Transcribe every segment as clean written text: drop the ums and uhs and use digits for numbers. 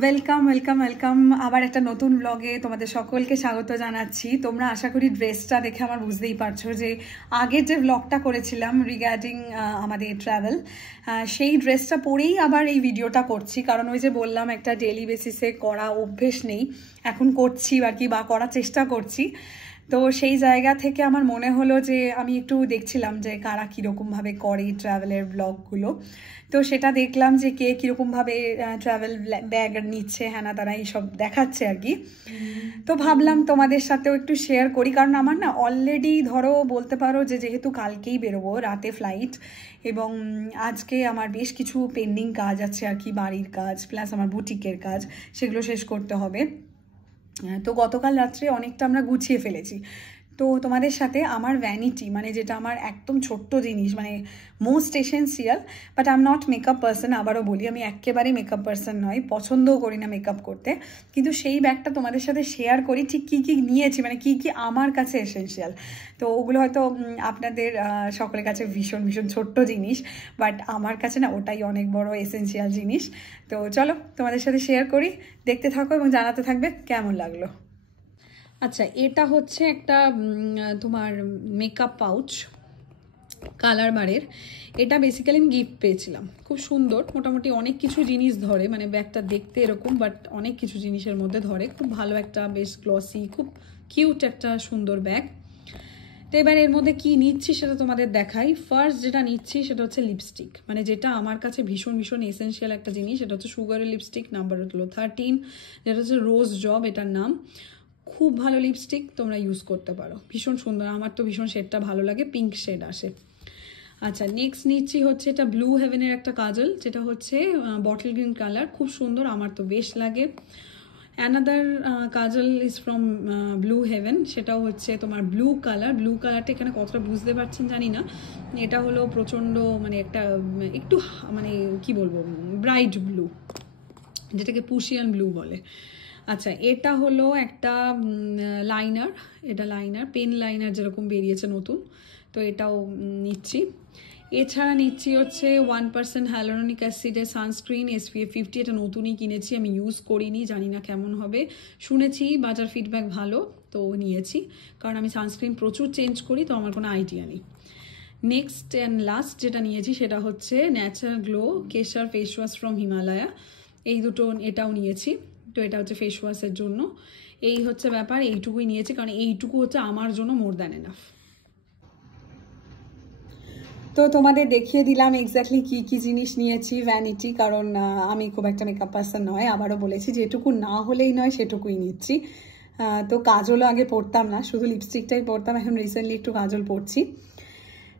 Welcome welcome welcome আবার একটা নতুন ব্লগে তোমাদের সকলকে স্বাগত জানাচ্ছি। তোমরা আশা করি ড্রেসটা দেখে আমার বুঝতেই পারছো যে আগের যে ব্লগটা করেছিলাম রিগার্ডিং আমাদের ট্রাভেল, সেই ড্রেসটা পরেই আবার এই ভিডিওটা করছি। কারণ ওই যে বললাম একটা ডেইলি বেসিসে করা অভ্যেস নেই, এখন করছি আর কি, বা করার চেষ্টা করছি। তো সেই জায়গা থেকে আমার মনে হলো যে আমি একটু দেখছিলাম যে কারা কীরকমভাবে করে ট্রাভেলের ব্লগগুলো। তো সেটা দেখলাম যে কে কীরকমভাবে ট্রাভেল ব্যাগ নিচ্ছে, হ্যানা তারা এইসব দেখাচ্ছে আর কি। তো ভাবলাম তোমাদের সাথেও একটু শেয়ার করি, কারণ আমার না অলরেডি ধরো বলতে পারো যে যেহেতু কালকেই বেরোবো রাতে ফ্লাইট, এবং আজকে আমার বেশ কিছু পেন্ডিং কাজ আছে আর কি, বাড়ির কাজ প্লাস আমার বুটিকের কাজ, সেগুলো শেষ করতে হবে। তো গতকাল রাত্রে অনেকটা আমরা গুছিয়ে ফেলেছি। তো তোমাদের সাথে আমার ভ্যানিটি, মানে যেটা আমার একদম ছোট্ট জিনিস, মানে most essential, but I am not makeup person. আবারও বলি, আমি একেবারেই মেকআপ পার্সন নয়, পছন্দও করি না মেকআপ করতে। কিন্তু সেই ব্যাগটা তোমাদের সাথে শেয়ার করি ঠিক কী কী নিয়েছি, মানে কী কী আমার কাছে এসেন্সিয়াল। তো ওগুলো হয়তো আপনাদের সকলের কাছে ভীষণ ভীষণ ছোট্ট জিনিস, বাট আমার কাছে না ওটাই অনেক বড় এসেন্সিয়াল জিনিস। তো চলো তোমাদের সাথে শেয়ার করি, দেখতে থাকো এবং জানাতে থাকবে কেমন লাগলো। আচ্ছা, এটা হচ্ছে একটা তোমার মেকআপ পাউচ কালার বারের। এটা বেসিক্যালি আমি গিফট পেয়েছিলাম, খুব সুন্দর, মোটামুটি অনেক কিছু জিনিস ধরে, মানে ব্যাগটা দেখতে এরকম বাট অনেক কিছু জিনিসের মধ্যে ধরে। খুব ভালো একটা, বেশ গ্লসি, খুব কিউট একটা সুন্দর ব্যাগ। তো এবার এর মধ্যে কি নিচ্ছি সেটা তোমাদের দেখাই। ফার্স্ট যেটা নিচ্ছি সেটা হচ্ছে লিপস্টিক, মানে যেটা আমার কাছে ভীষণ ভীষণ এসেন্সিয়াল একটা জিনিস। এটা হচ্ছে সুগারের লিপস্টিক, নাম্বার হলো 13, যেটা হচ্ছে রোজ জব এটার নাম। খুব ভালো লিপস্টিক, তোমরা ইউজ করতে পারো, ভীষণ সুন্দর। আমার তো ভীষণ শেডটা ভালো লাগে, পিঙ্ক শেড আসে। আচ্ছা, নেক্সট নিচ্ছি হচ্ছে এটা ব্লু হেভেনের একটা কাজল, যেটা হচ্ছে বটল গ্রিন কালার, খুব সুন্দর, আমার তো বেশ লাগে। Another kajal is from blue heaven, সেটাও হচ্ছে তোমার ব্লু কালার। ব্লু কালারটা এখানে কতটা বুঝতে পারছেন জানি না, এটা হলো প্রচণ্ড, মানে একটা একটু মানে কি বলবো, ব্রাইট ব্লু, যেটাকে পুশিয়ান ব্লু বলে। আচ্ছা, এটা হলো একটা লাইনার, এটা লাইনার, পেন লাইনার যেরকম বেরিয়েছে নতুন, তো এটাও নিচ্ছি। এছাড়া নিচ্ছি হচ্ছে 1% হ্যালোরনিক অ্যাসিডের সানস্ক্রিন SPF 50, এটা নতুনই কিনেছি, আমি ইউজ করিনি, জানি না কেমন হবে, শুনেছি বাজার ফিডব্যাক ভালো, তো নিয়েছি। কারণ আমি সানস্ক্রিন প্রচুর চেঞ্জ করি, তো আমার কোনো আইডিয়া নেই। নেক্সট অ্যান্ড লাস্ট যেটা নিয়েছি সেটা হচ্ছে natural glow kesar face wash from Himalaya, এই দুটো, এটাও নিয়েছি। তো এটা হচ্ছে ফেস ওয়াশের জন্য। এই হচ্ছে ব্যাপার, এইটুকুই নিয়েছি, কারণ এইটুকু হচ্ছে আমার জন্য মোর দ্যান এনাফ। তো তোমাদের দেখিয়ে দিলাম এক্স্যাক্টলি কি কি জিনিস নিয়েছি ভ্যানিটি, কারণ আমি খুব একটা মেকআপ পার্সন নয়, আবারও বলেছি যেটুকু না হলেই নয় সেটুকুই নিচ্ছি। তো কাজলও আগে পরতাম না, শুধু লিপস্টিকটাই পরতাম, এখন রিসেন্টলি একটু কাজল পরছি।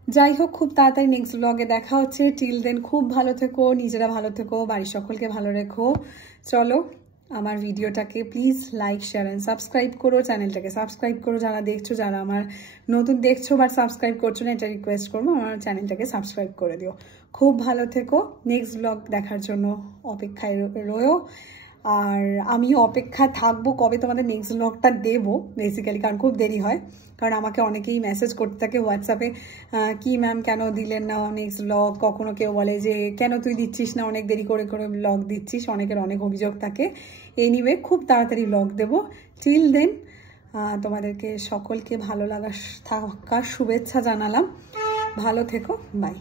যাই হোক, খুব তাড়াতাড়ি নেক্সট ব্লগে দেখা হচ্ছে। টিল দেন খুব ভালো থেকো, নিজেরা ভালো থেকো, বাড়ির সকলকে ভালো রেখো। চলো, আমার ভিডিওটাকে please like, share and subscribe করো, চ্যানেলটাকে সাবস্ক্রাইব করো যারা দেখছো, যারা আমার নতুন দেখছো বাট সাবস্ক্রাইব করছো না, এটা রিকোয়েস্ট করবো, আমার চ্যানেলটাকে সাবস্ক্রাইব করে দিও। খুব ভালো থেকো, নেক্সট ব্লগ দেখার জন্য অপেক্ষায় রয়েও। আর আমিও অপেক্ষায় থাকবো কবে তোমাদের নেক্সট ব্লগটা দেবো, বেসিক্যালি কারণ খুব দেরি হয়। কারণ আমাকে অনেকেই মেসেজ করতে থাকে হোয়াটসঅ্যাপে, কি ম্যাম কেন দিলেন না নেক্সট ব্লগ, কখনো কেউ বলে যে কেন তুই দিচ্ছিস না, অনেক দেরি করে করে ব্লগ দিচ্ছিস, অনেকের অনেক অভিযোগ থাকে। এনিওয়ে, খুব তাড়াতাড়ি ব্লগ দেবো। টিল দেন তোমাদেরকে সকলকে ভালো থাকার শুভেচ্ছা জানালাম। ভালো থেকো, বাই।